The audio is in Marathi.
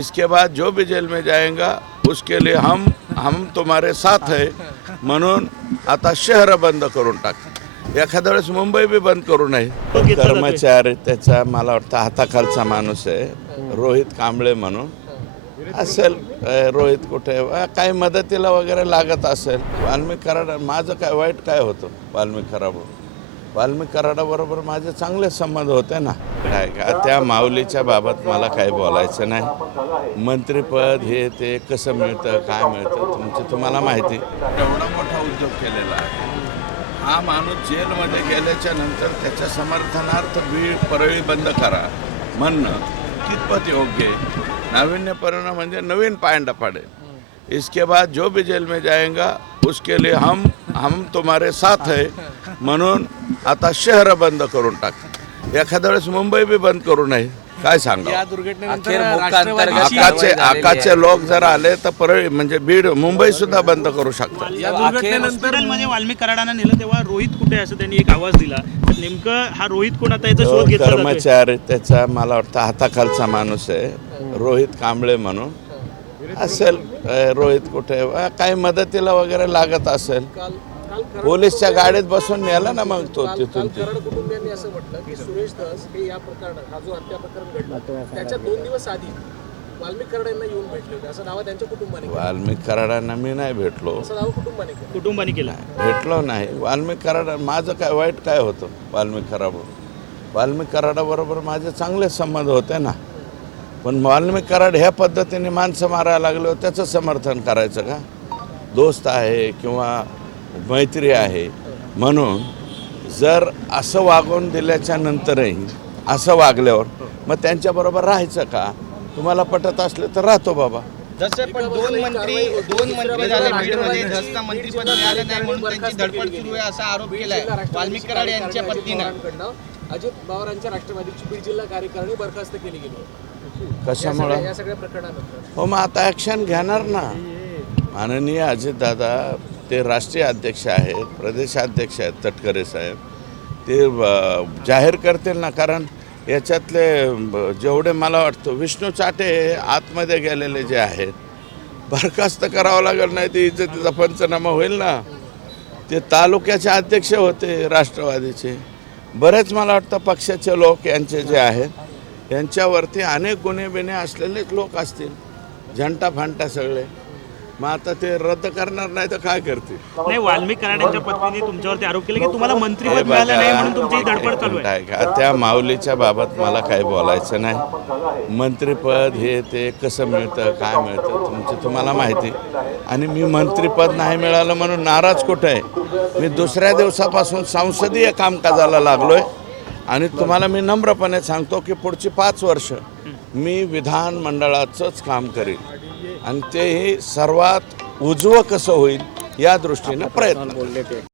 इसके बाद जो भी जेल में जाएगा उसके लिए हम हम तुम्हारे साथ है। म्हणून आता शहर बंद करून टाक। एखाद्या वेळेस मुंबई बी बंद करू नये. कर्मचारी त्याचा मला वाटतं हाताखालचा माणूस आहे. रोहित कांबळे म्हणून. असेल रोहित कुठे? काही मदतीला वगैरे लागत असेल. वाल्मिक कराड माझं काय वाईट काय होतं? वाल्मिक कराबरोबर वाल्मिक कराडाबरोबर माझे चांगले संबंध होते ना. काय का त्या माऊलीच्या बाबत मला काही बोलायचं नाही. मंत्रीपद हे ते कसं मिळतं काय मिळतं तुमचं तुम्हाला माहिती. एवढा मोठा उद्योग केलेला आहे. हा माणूस जेलमध्ये गेल्याच्यानंतर त्याच्या समर्थनार्थ बीड परळी बंद करा. म्हणणं कितपत योग्य आहे? नाविन्यपूर्ण म्हणजे नवीन पायंडा पाडे इसके बाद जो भी जेल में जाएगा उसके लिए हम हम तुम्हारे साथ है म्हणून आता शहर बंद करून टाक. एखाद्या वेळेस मुंबई बी बंद करू नये. काय सांगा या दुर्घटनेनंतर अखेर मुक्त राष्ट्रवादीची अंतर्गत आकाचे आकाचे लोक जर आले तर परळी म्हणजे बीड मुंबई सुद्धा बंद करू शकतात. या दुर्घटनेनंतर हॉस्पिटलमध्ये वाल्मिक कराडांना नेलं तेव्हा रोहित कुठे आहे असं त्यांनी एक आवाज दिला. तर नेमकं हा रोहित कोण आता याचा शोध घेतला जातोय? कर्मचारी त्याचा मला वाटतं हाताखालचा माणूस आहे. रोहित कांबळे म्हणून. असेल रोहित कुठे काही मदतीला वगैरे लागत असेल. पोलीसच्या गाडीत बसून नेला ना मग तो तिथून कुटुंबियांनी असं म्हटलं की सुरेश धस हे या प्रकरणात हा जो हत्या प्रकरण घडला त्याच्या दोन दिवस आधी वाल्मिक कराड यांना येऊन भेटले होते. असं दावा त्यांच्या कुटुंबाने केला. वाल्मिक कराडांना मी नाही भेटलो. असा दावा कुटुंबाने केला. कुटुंबाने केला. भेटलो नाही. वाल्मिक कराड माझं काय वाईट काय होतं वाल्मिक कराबरोबर वाल्मिक कराडाबरोबर माझे चांगले संबंध होते ना. पण वाल्मिक कराड ह्या पद्धतीने माणसं मारायला लागलो त्याचं समर्थन करायचं का? दोस्त आहे किंवा मैत्री आहे. म्हणून जर असं वागून दिल्याच्या नंतरही असं वागल्यावर मग त्यांच्याबरोबर राहायचं का? तुम्हाला पटत असले तर राहतो बाबा. जसं पण दोन मंत्री दोन मंत्री झाले बीडमध्ये धस्ता मंत्रीपद मिळालं नाही म्हणून त्यांची धडपड सुरू आहे असा आरोप केलाय वाल्मिक कराड यांच्या पत्नीनं. अजित पवारांच्या राष्ट्रवादीची बीड जिल्हा कार्यकारिणी बरखास्त केली गेली. कशामुळं? हो मग आता ॲक्शन घेणार ना. माननीय अजितदादा ते राष्ट्रीय अध्यक्ष आहेत प्रदेशाध्यक्ष आहेत तटकरे साहेब. ते जाहीर करतील ना कारण याच्यातले जेवढे मला वाटतं विष्णू चाटे हे आतमध्ये गेलेले जे आहेत बरखास्त करावं लागेल नाही ते इज्जतीचा पंचनामा होईल ना. ते तालुक्याचे अध्यक्ष होते राष्ट्रवादीचे. बरेच मला वाटतं पक्षाचे लोक यांचे जे आहेत यांच्यावरती अनेक गुन्हे बिन्हे असलेलेच लोक असतील. झंटा फांटा सगळे. मग आता ते रद्द करणार नाही तर काय करतील? नाही वाल्मिक पत्नीने तुमच्यावरती आरोप केला की तुम्हाला मंत्रीपद मिळालं नाही म्हणून तुमची धडपड चालू आहे. काय का त्या माऊलीच्या बाबत मला काही बोलायचं नाही. मंत्रीपद हे ते कसं मिळतं काय मिळतं तुमचं तुम्हाला माहिती. आणि मी मंत्रीपद नाही मिळालं म्हणून नाराज कुठं आहे? मी दुसऱ्या दिवसापासून संसदीय कामकाजाला लागलोय. आणि तुम्हाला मी नम्रपणे सांगतो की पुढची पाच वर्ष मी विधानमंडळाचंच काम करीन. आणि तेही सर्वात उजवं कसं होईल या दृष्टीनं प्रयत्न करेन.